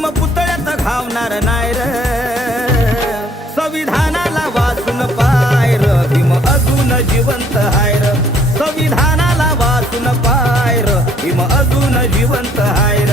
भीम पुतळ्यात घावणार नाय र संविधानाला वाचून पाय र भीम अजून जिवंत हाय र संविधानाला वाचून पाय र भीम अजून जिवंत हाय र